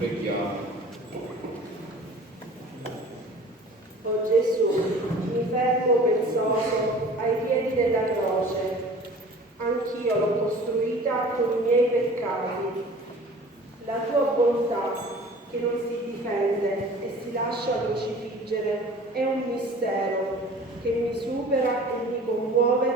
Preghiamo. O Gesù, mi fermo pensoso ai piedi della croce. Anch'io l'ho costruita con i miei peccati. La tua bontà, che non si difende e si lascia crocifiggere, è un mistero che mi supera e mi commuove